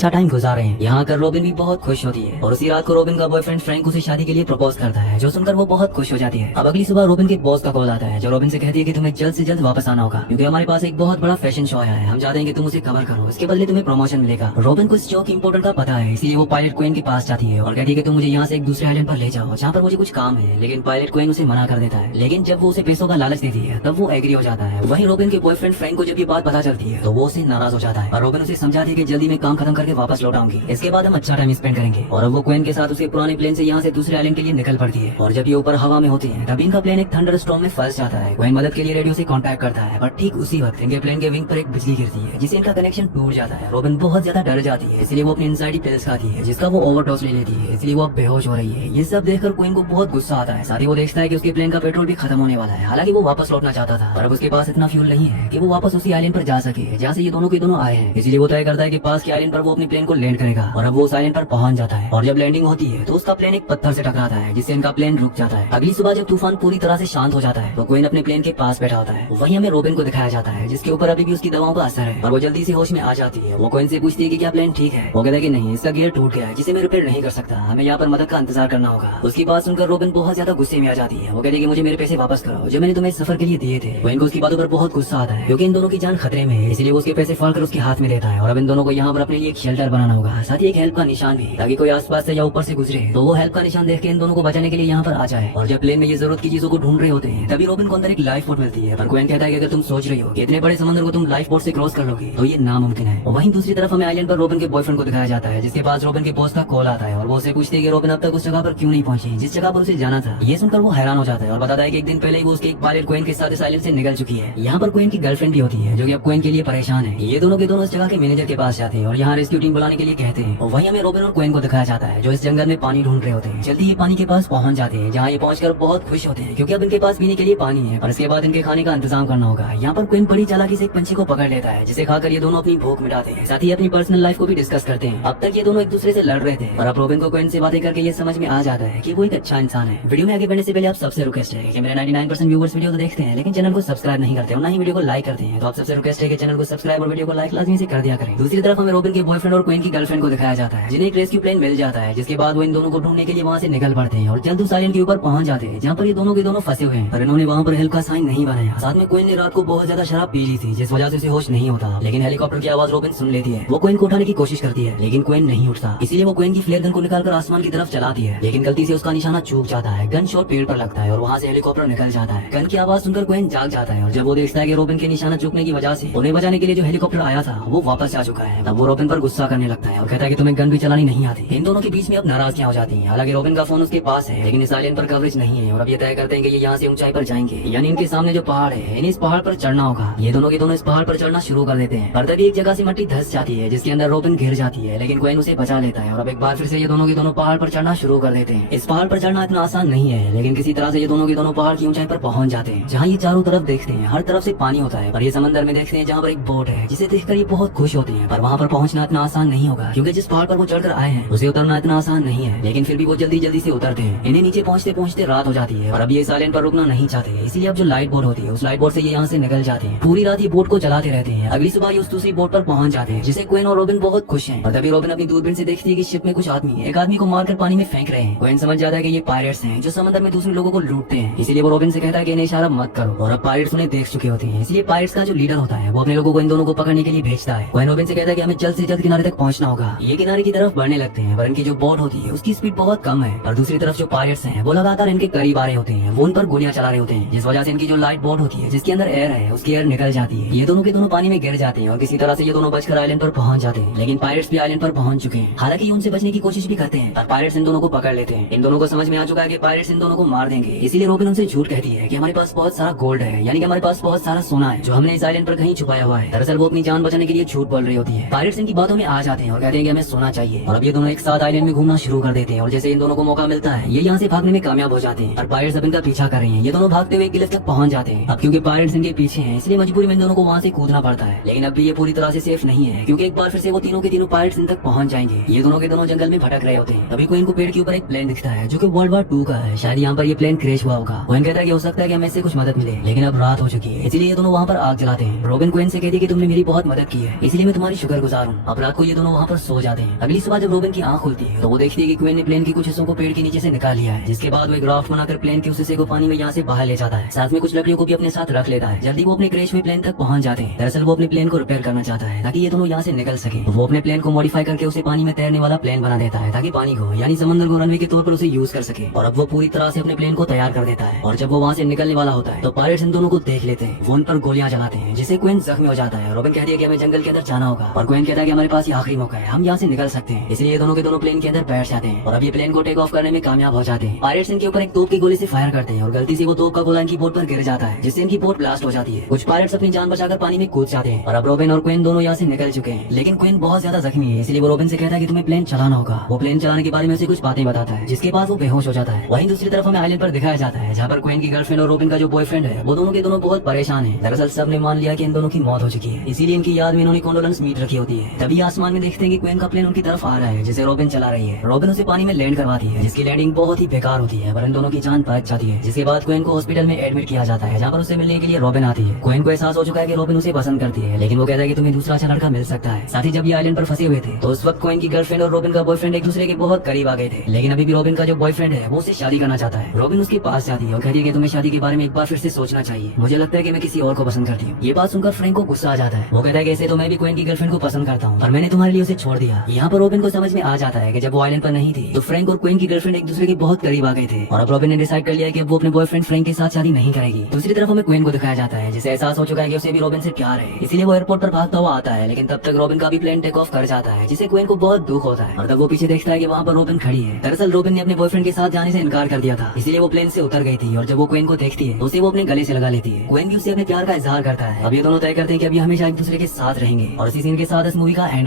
अच्छा टाइम गुजार रहे हैं। यहाँ कर रोबिन भी बहुत खुश होती है और उसी रात को रोबिन का बॉयफ्रेंड फ्रैंक उसे शादी के लिए प्रपोज करता है, जो सुनकर वो बहुत खुश हो जाती है। अब अगली सुबह रोबिन के बॉस का कॉल आता है, जो रोबिन से कहती है कि तुम्हें जल्द से जल्द वापस आना होगा, क्योंकि हमारे पास एक बहुत बड़ा फैशन शो आया है। हम चाहते हैं कि तुम उसे कवर करो, इसके बदले तुम्हें प्रमोशन मिलेगा। रोबिन को इस शो की इम्पोर्टेंट का पता है, इसलिए वो पायलट क्वीन के पास जाती है और कहती है कि तुम मुझे यहाँ से एक दूसरे आइलैंड पर ले जाओ जहाँ पर मुझे कुछ काम है। लेकिन पायलट क्वीन उसे मना कर देता है, लेकिन जब वो उसे पैसों का लालच देती है तब वो एग्री हो जाता है। वहीं रोबिन के बॉयफ्रेंड फ्रैंक को जब ये बात पता चलती है तो वो उसे नाराज हो जाता है और रोबिन उसे समझाती है कि जल्दी में काम खत्म करके वापस लौट आऊंगी, इसके बाद हम अच्छा टाइम स्पेंड करेंगे। और अब वो क्वीन के साथ उसे पुराने प्लेन से यहाँ से दूसरे आइलैंड के लिए निकल पड़ती है। और जब ये ऊपर हवा में होती है तब इनका प्लेन एक थंडर स्टॉर्म में फंस जाता है। क्वीन मदद के लिए रेडियो से कांटेक्ट करता है, पर ठीक उसी वक्त इनके प्लेन के विंग पर एक बिजली गिरती है जिससे इनका कनेक्शन टूट जाता है। रोबिन बहुत ज्यादा डर जाती है, इसलिए वो अपनी एंजाइटी पिल्स खाती है जिसका वो ओवरडोज ले लेती है, इसलिए वो अब बेहोश हो रही है। ये सब देखकर क्वीन को बहुत गुस्सा आता है। साथ ही वो देखता है कि उसके प्लेन का पेट्रोल भी खत्म होने वाला है। हालांकि वो वापस लौटना चाहता था पर अब उसके पास इतना फ्यूल नहीं है कि वो वापस उसी आइलैंड पर जा सके जहाँ से ये दोनों के दोनों आए हैं। इसलिए वो तय करता है कि पास के आइलैंड पर वो अपने प्लेन को लैंड करेगा। और अब वो उस आइलैंड पर पहुंच जाता है और जब लैंडिंग होती है तो उसका प्लेन एक पत्थर से टकराता है जिससे इनका प्लेन रुक जाता है। अगली सुबह जब तूफान पूरी तरह से शांत हो जाता है तो क्वीन अपने प्लेन के पास बैठा होता है। वहीं हमें रोबिन को दिखाया जाता है जिसके ऊपर अभी भी उसकी दवाओं का असर है और वो जल्दी से होश में आ जाती है। वो क्वीन से पूछती है कि क्या प्लेन ठीक है। वो कहता है कि नहीं, इसका गियर टूट गया है जिसे मैं रिपेयर नहीं कर सकता, हमें यहाँ पर मदद का इंतजार करना होगा। उसकी बात सुनकर रोबिन बहुत ज्यादा गुस्से में आ जाती है। वो कहती है कि मुझे मेरे पैसे वापस करो जो मैंने तुम्हें इस सफर के लिए दिए थे। क्वीन को उसकी बातों पर बहुत गुस्सा आता है क्योंकि इन दोनों की जान खतरे में है, इसलिए वो उसके पैसे फाड़ कर उसके हाथ में देता है। और अब इन दोनों को यहाँ पर अपने लिए एक शेल्टर बनाना होगा, साथ ही एक हेल्प का निशान भी, ताकि कोई आसपास से या ऊपर से गुजरे तो वो हेल्प का निशान देख के इन दोनों को बचाने के लिए यहाँ पर आ जाए। और जब प्लेन में ये जरूरत की चीजों को ढूंढ रहे होते हैं तभी रोबिन को अंदर एक लाइफ बोट मिलती है। पर क्वीन कहता है कि अगर तुम सोच रही हो कि इतने बड़े समंदर को तुम लाइफ बोट से क्रॉस कर लोगे तो ये नामुमकिन है। और वहीं दूसरी तरफ हमें आइलैंड पर रोबिन के बॉयफ्रेंड को दिखाया जाता है जिसके पास रोबिन के बॉस का कॉल आता है और वो उसे पूछते हैं कि रोबिन अब तक उस जगह पर क्यों नहीं पहुंची जिस जगह पर उसे जाना था। ये सुनकर वो हैरान हो जाता है और बताता है कि एक दिन पहले ही वो उसके एक पायलट क्वीन के साथ इस आइलैंड से निकल चुकी है। यहाँ पर क्वीन की गर्लफ्रेंड भी होती है जो कि अब क्वीन के लिए परेशान है। ये दोनों के दोनों इस जगह के मैनेजर के पास जाते हैं और यहाँ रेस्क्यू टीम बुलाने के लिए कहते हैं। और वहीं हमें रोबिन और क्वीन को दिखाया जाता है जो इस जंगल में पानी ढूंढ रहे होते हैं। जल्दी ये पानी के पास पहुंच जाते हैं जहाँ ये पहुंचकर बहुत खुश होते हैं क्योंकि अब इनके पास पीने के लिए पानी है और इसके बाद इनके खाने का इंतजाम करना होगा। यहाँ पर क्वीन बड़ी चालाकी से एक पंछी को पकड़ लेता है जिसे खाकर ये दोनों अपनी भूख मिटाते हैं, साथ ही अपनी पर्सनल लाइफ को भी डिस्कस करते हैं। अब तक ये दोनों एक दूसरे से लड़ रहे थे और अब रोबिन को क्वीन से बातें करके ये समझ में आ जाता है कि वो एक अच्छा इंसान है। वीडियो में आगे बढ़ने से पहले आप सबसे रिक्वेस्ट है कि मेरे 99% व्यूअर्स वीडियो तो देखते हैं लेकिन चैनल को सब्सक्राइब नहीं करते और ना ही वीडियो को लाइक करते हैं, तो आप सबसे रिक्वेस्ट है कि चैनल को सब्सक्राइब और वीडियो को लाइक लाजमी से कर दिया करें। दूसरी तरफ हमें रोबिन के बॉयफ्रेंड और क्वीन की गर्लफ्रेंड को दिखाया जाता है जिन्हें एक रेस्क्यू प्लेन मिल जाता है, जिसके बाद वो इन दोनों को ढूंढने के लिए वहाँ से निकल पड़ते हैं और जल्द उस आइलैंड के ऊपर पहुंच जाते हैं जहाँ पर ये दोनों के दोनों फंसे हुए हैं। पर इन्होंने वहाँ पर हेल्प का साइन नहीं बनाया। साथ में क्वीन ने रात को बहुत ज्यादा शराब पी ली थी जिस वजह से उसे होश नहीं होता, लेकिन हेलीकॉप्टर की आवाज रोबिन सुन लेती है। वो क्वीन को उठाने की कोशिश करती है लेकिन क्वीन नहीं उठता, इसीलिए वो क्वीन की फ्लेयर गन को निकालकर आसमान की तरफ चलाती है, लेकिन गलती से उसका निशाना चूक जाता है। गन शॉट पेड़ पर लगता है और वहाँ से हेलीकॉप्टर निकल जाता है। गन की आवाज सुनकर क्वीन जाग जाता है और जब वो देखता है कि रोबिन के निशाना चूकने की वजह से उन्हें बचाने के लिए जो हेलीकॉप्टर आया था वो वापस जा चुका है, तब वो रोबिन पर गुस्सा करने लगता है और कहता है कि तुम्हें गन भी चलानी नहीं आती। इन दोनों के बीच में अब नाराजगियां हो जाती हैं। हालांकि रोबिन का फोन उसके पास है लेकिन इस आइलैंड पर कवरेज नहीं है और अब ये तय करते हैं कि ये यहाँ से ऊंचाई पर जाएंगे, यानी इनके सामने जो पहाड़ है इन्हें इस पहाड़ पर चढ़ना होगा। ये दोनों के दोनों इस पहाड़ पर चढ़ना शुरू कर देते हैं पर तभी एक जगह से मिट्टी धंस जाती है जिसके अंदर रोबिन घिर जाती है, लेकिन क्वीन उसे बचा लेता है और अब एक बार फिर से ये दोनों के दोनों पहाड़ पर चढ़ना शुरू कर देते हैं। इस पहाड़ पर चढ़ना इतना आसान नहीं है लेकिन किसी तरह से ये दोनों के दोनों पहाड़ की ऊंचाई पर पहुंच जाते हैं जहाँ ये चारों तरफ देखते हैं हर तरफ से पानी होता है। पर ये समंदर में देखते हैं जहाँ पर एक बोट है जिसे देखकर ये बहुत खुश होते हैं, पर वहाँ पर पहुंचना इतना आसान नहीं होगा क्योंकि जिस पहाड़ पर वो चढ़कर आए हैं उसे उतरना इतना आसान नहीं है, लेकिन फिर भी वो जल्दी जल्दी से उतरते हैं। इन्हें नीचे पहुंचते पहुंचते रात हो जाती है और अब ये इस आइलैंड पर रुकना नहीं चाहते, इसीलिए अब जो लाइट बोट होती है उस लाइट बोट से ये यहाँ से निकल जाते हैं। पूरी रात ये बोट को चलाते रहते हैं। अगली सुबह ये उस दूसरी बोट पर पहुंच जाते हैं जिसे क्वीन और रोबिन बहुत खुश हैं। और तभी रोबिन अपनी दूरबीन से देखती है कि शिप में कुछ आदमी एक आदमी को मारकर पानी में फेंक रहे हैं। क्वीन समझ जाता है कि ये पायरेट्स हैं जो समंदर में दूसरे लोगों को लूटते हैं, इसीलिए वो रोबिन से कहता है कि इन्हें इशारा मत करो। और अब पायरेट्स उन्हें देख चुके होते हैं, इसलिए पायरेट्स का जो लीडर होता है वो अपने लोगों को इन दोनों को पकड़ने के लिए भेजता है। क्वीन रोबिन से कहता है कि हमें जल्द से जल्द किनारे तक पहुंचना होगा। ये किनारे की तरफ बढ़ने लगते हैं पर इनकी जो बोट होती है उसकी स्पीड बहुत कम है और दूसरी तरफ जो पायरेट्स हैं वो लगातार इनके करीब आ रहे होते हैं, वो उन पर गोलियां चला रहे होते हैं, जिस वजह से इनकी जो लाइट बोट होती है जिसके अंदर एयर है उसकी एयर निकल जाती है। ये दोनों के दोनों पानी में गिर जाते हैं और किसी तरह से ये दोनों बचकर आइलैंड पर पहुंच जाते हैं, लेकिन पायरेट्स भी आइलैंड पर पहुंच चुके हैं। हालांकि ये उनसे बचने की कोशिश भी करते हैं पर पायरेट्स इन दोनों को पकड़ लेते हैं। इन दोनों को समझ में आ चुका है कि पायरेट्स इन दोनों को मार देंगे, इसीलिए रोबिन उनसे झूठ कहती है कि हमारे पास बहुत सारा गोल्ड है, यानी कि हमारे पास बहुत सारा सोना है जो हमने इस आइलैंड पर कहीं छुपाया हुआ है। दरअसल वो अपनी जान बचाने के लिए झूठ बोल रही होती है। पायरेट्स इनकी बातों में आ जाते हैं और कहते हैं कि हमें सोना चाहिए और अब ये दोनों एक साथ आइलैंड में घूमना शुरू कर देते हैं और जैसे इन दोनों को मौका मिलता है ये यहाँ से भागने में कामयाब हो जाते हैं और पायरेट्स अब इनका पीछा कर रहे हैं। ये दोनों भागते हुए क्लिफ तक पहुंच जाते हैं। अब क्योंकि पायरेट्स इनके पीछे हैं इसलिए मजबूरी में इन दोनों को वहाँ से कूदना पड़ता है, लेकिन अब भी ये पूरी तरह से सेफ नहीं है क्योंकि एक बार फिर से वो तीनों के तीनों पायरेट्स इन तक पहुंच जाएंगे। ये दोनों के दोनों जंगल में भटक रहे होते हैं। तभी क्वीन को पेड़ के ऊपर एक प्लेन दिखता है जो कि वर्ल्ड वार 2 का है। शायद यहाँ पर ये प्लेन क्रैश हुआ होगा। क्वीन कहता है कि हो सकता है कि हमें इससे कुछ मदद मिले, लेकिन अब रात हो चुकी है इसलिए ये दोनों वहाँ पर आग जलाते हैं। रोबिन क्वीन से कहती है कि तुमने मेरी बहुत मदद की है इसलिए मैं तुम्हारी शुक्रगुजार हूँ। अब रात को ये दोनों वहाँ पर सो जाते हैं। अगली सुबह जब रोबिन की आंख खुलती है तो वो देखती है कि क्वेन ने प्लेन के कुछ हिस्सों को पेड़ के नीचे से निकाल लिया है, जिसके बाद वो एक राफ्ट बनाकर प्लेन के उस हिस्से को पानी में यहाँ से बाहर ले जाता है। साथ में कुछ लकड़ियों को भी अपने साथ रख लेता है। जल्दी वो अपने क्रैश हुए प्लेन तक पहुंच जाते हैं। दरअसल वो अपने प्लेन को रिपेयर करना चाहता है ताकि ये दोनों यहाँ से निकल सके। वो अपने प्लेन को मॉडिफाई करके उसे पानी में तैरने वाला प्लेन बना देता है ताकि पानी को यानी समंदर को रनवे के तौर पर उसे यूज कर सके। और अब वो पूरी तरह से अपने प्लेन को तैयार कर देता है। और जब वो वहाँ से निकलने वाला होता है तो पायरेट्स इन दोनों को देख लेते हैं। वो उन पर गोलियां चलाते हैं जिससे क्वेन जख्मी हो जाता है। रॉबिन कहती है कि हमें जंगल के अंदर जाना होगा और क्वेन कहता है कि हमारे पास ये आखिरी मौका है, हम यहाँ से निकल सकते हैं। इसलिए ये दोनों के दोनों प्लेन के अंदर बैठ जाते हैं और अब ये प्लेन को टेक ऑफ करने में कामयाब हो जाते हैं। पायरेट्स इनके ऊपर एक तोप की गोली से फायर करते हैं और गलती से वो तोप का गोला इनकी बोट पर गिर जाता है, जिससे इनकी बोट ब्लास्ट हो जाती है। कुछ पायरेट्स अपनी जान बचाकर पानी में कूद जाते हैं और अब रॉबिन और क्वेन दोनों यहाँ से निकल चुके हैं। लेकिन क्वेन बहुत ज्यादा जख्मी है, इसलिए वो रॉबिन से कहता है कि तुम्हें प्लेन चलाना होगा। वो प्लेन चलाने के बारे में उसे कुछ बातें बताता है, जिसके बाद वो बेहोश हो जाता है। वहीं दूसरी तरफ हमें आइलैंड पर दिखाया जाता है जहाँ पर क्वेन की गर्लफ्रेंड और रॉबिन का जो बॉयफ्रेंड है वो दोनों के दोनों बहुत परेशान है। दरअसल सबने मान लिया कि इन दोनों की मौत हो चुकी है, इसीलिए इनकी याद में इन्होंने कॉन्डोलेंस मीट रखी होती है। तभी आसमान में देखते हैं कि क्वेन का प्लेन उनकी तरफ आ रहा है, जिसे रॉबिन चला रही है। रॉबिन उसे पानी में लैंड करवाती है, जिसकी लैंडिंग बहुत ही बेकार होती है, पर इन दोनों की जान बच जाती है। जिसके बाद क्वेन को हॉस्पिटल में एडमिट किया जाता है, जहाँ पर उसे मिलने के लिए रॉबिन आती है। क्वेन को एहसास हो चुका है कि रॉबिन उसे पसंद करती है, लेकिन वो कहता है कि तुम्हें दूसरा अच्छा लड़का मिल सकता है। साथ ही जब ये आइलैंड पर फंसे हुए थे तो उस वक्त क्वेन की गर्लफ्रेंड और रॉबिन का बॉयफ्रेंड एक दूसरे के बहुत करीब आ गए थे। लेकिन अभी भी रॉबिन का जो बॉयफ्रेंड है वो उससे शादी करना चाहता है। रॉबिन उसके पास जाती है और कहती है कि तुम्हें शादी के बारे में एक बार फिर से सोचना चाहिए, मुझे लगता है कि मैं किसी और को पसंद करती हूँ। ये बात सुनकर फ्रैंक को गुस्सा आ जाता है। वो कहता है कि ऐसे तो मैं भी क्वेन की गर्लफ्रेंड को पसंद करता हूँ और मैंने तुम्हारे लिए उसे छोड़ दिया। यहाँ पर रॉबिन को समझ में आ जाता है कि जब वो आइलैंड पर नहीं थी तो फ्रैंक और क्वेन की गर्लफ्रेंड एक दूसरे के बहुत करीब आ गए थे और अब रॉबिन ने डिसाइड कर लिया कि वो अपने बॉयफ्रेंड फ्रैंक के साथ शादी नहीं करेगी। दूसरी तरफ हमें क्वेन को दिखाया जाता है, जिसे एहसास हो चुका है कि उसे भी रॉबिन से प्यार है, इसलिए वो एयरपोर्ट पर भागता हुआ आता है। लेकिन तब तक रॉबिन का भी प्लेन टेक ऑफ कर जाता है, जिसे क्वेन को बहुत दुख होता है। और तब वो पीछे देखता है कि वहाँ पर रॉबिन खड़ी है। दरअसल रॉबिन ने अपने बॉयफ्रेंड के साथ जाने से इनकार कर दिया था, इसलिए वो प्लेन से उतर गई थी। और जब वो क्वेन को देखती है तो उसे वो अपने गले से लगा लेती है। क्वेन भी उससे अपने प्यार का इजहार करता है। अब ये दोनों तय करते हैं कि अभी हमेशा एक दूसरे के साथ रहेंगे और इसी सीन के साथ इस मूवी का एंड